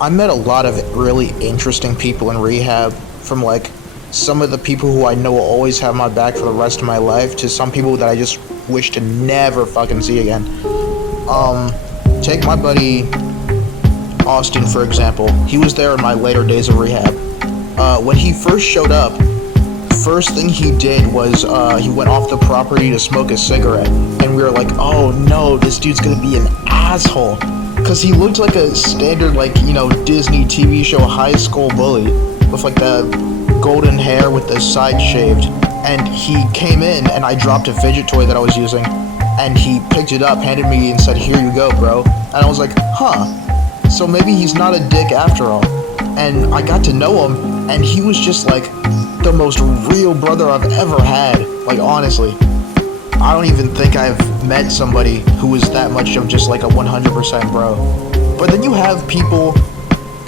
I met a lot of really interesting people in rehab, from like some of the people who I know will always have my back for the rest of my life to some people that I just wish to never fucking see again. Um, Take my buddy Austin for example. He was there in my later days of rehab. When he first showed up, first thing he did was he went off the property to smoke a cigarette, and we were like, oh no, this dude's gonna be an asshole, because he looked like a standard, like, you know, Disney TV show high school bully with like the golden hair with the side shaved. And he came in and I dropped a fidget toy that I was using, and he picked it up, handed me, and said, here you go, bro. And I was like, huh, so maybe he's not a dick after all. And I got to know him, and he was just like the most real brother I've ever had. Like, honestly, I don't even think I've met somebody who was that much of just like a 100% bro. But then you have people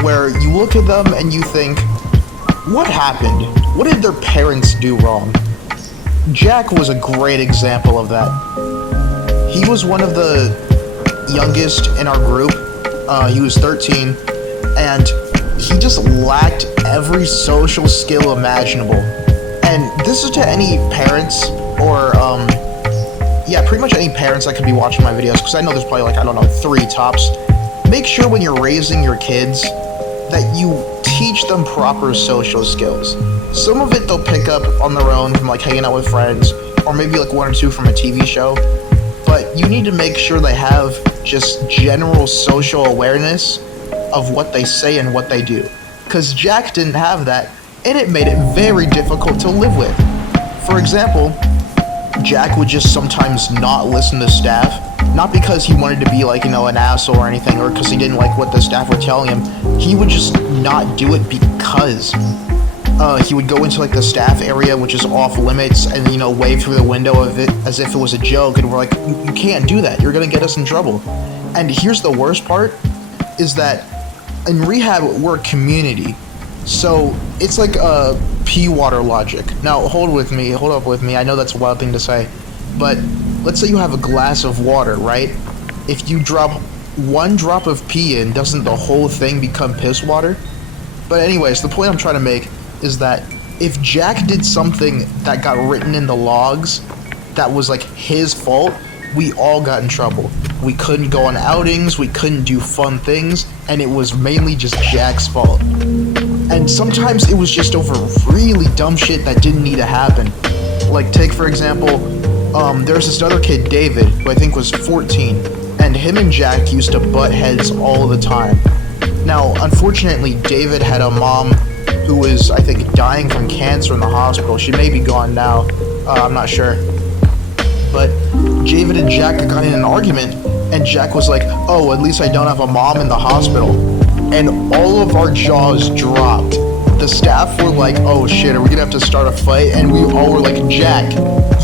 where you look at them and you think, what happened? What did their parents do wrong? Jack was a great example of that. He was one of the youngest in our group. He was 13, and he just lacked every social skill imaginable. And this is to any parents, or yeah, pretty much any parents that could be watching my videos, because I know there's probably like, I don't know, 3 tops. Make sure when you're raising your kids that you teach them proper social skills. Some of it they'll pick up on their own from like hanging out with friends, or maybe like 1 or 2 from a TV show. But you need to make sure they have just general social awareness of what they say and what they do. Because Jack didn't have that, and it made it very difficult to live with. For example, Jack would just sometimes not listen to staff, not because he wanted to be like, you know, an asshole or anything, or because he didn't like what the staff were telling him. He would just not do it because he would go into like the staff area, which is off limits, and, you know, wave through the window of it as if it was a joke, and we're like, you can't do that, you're gonna get us in trouble. And here's the worst part, is that in rehab we're a community, so it's like a pee water logic. Now hold up with me, I know that's a wild thing to say, but let's say you have a glass of water, right? If you drop 1 drop of pee in, doesn't the whole thing become piss water? But anyways, the point I'm trying to make is that if Jack did something that got written in the logs that was like his fault, we all got in trouble. We couldn't go on outings, we couldn't do fun things, and it was mainly just Jack's fault. And sometimes it was just over really dumb shit that didn't need to happen. Like, take for example, there's this other kid, David, who I think was 14, and him and Jack used to butt heads all the time. Now, unfortunately, David had a mom who was, I think, dying from cancer in the hospital. She may be gone now, I'm not sure. But David and Jack got in an argument, and Jack was like, oh, at least I don't have a mom in the hospital. And all of our jaws dropped. The staff were like, oh shit, are we gonna have to start a fight? And we all were like, Jack,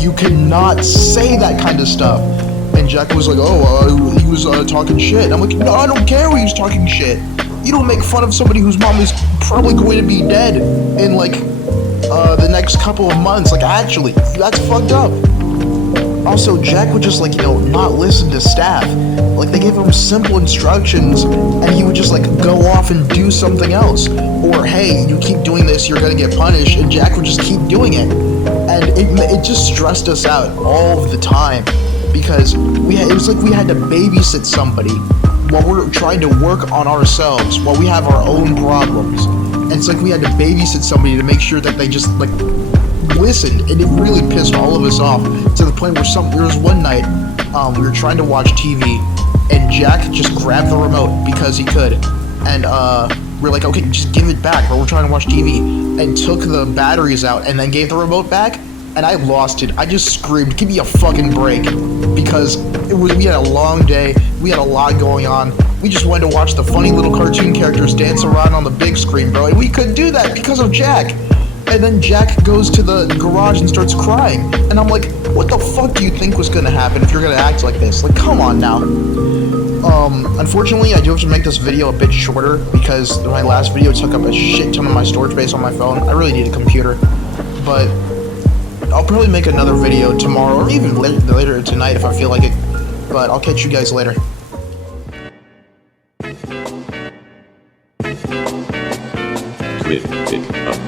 you cannot say that kind of stuff. And Jack was like, oh, he was talking shit. And I'm like, no, I don't care who he's talking shit. You don't make fun of somebody whose mom is probably going to be dead in like the next couple of months. Like, actually, that's fucked up. Also, Jack would just, like, you know, not listen to staff. Like, they gave him simple instructions, and he would just, like, go off and do something else. Or, hey, you keep doing this, you're gonna get punished, and Jack would just keep doing it. And it just stressed us out all the time, because it was like we had to babysit somebody while we're trying to work on ourselves, while we have our own problems. And it's like we had to babysit somebody to make sure that they just, like, listened, and it really pissed all of us off, to the point where there was one night, we were trying to watch TV, and Jack just grabbed the remote because he could, and we're like, okay, just give it back, bro, we're trying to watch TV, and took the batteries out, and then gave the remote back, and I lost it. I just screamed, give me a fucking break, because we had a long day, we had a lot going on, we just wanted to watch the funny little cartoon characters dance around on the big screen, bro, and we couldn't do that because of Jack. And then Jack goes to the garage and starts crying. And I'm like, what the fuck do you think was gonna happen if you're gonna act like this? Like, come on now. Unfortunately, I do have to make this video a bit shorter because my last video took up a shit ton of my storage space on my phone. I really need a computer. But I'll probably make another video tomorrow or even later tonight if I feel like it. But I'll catch you guys later. Zip it up.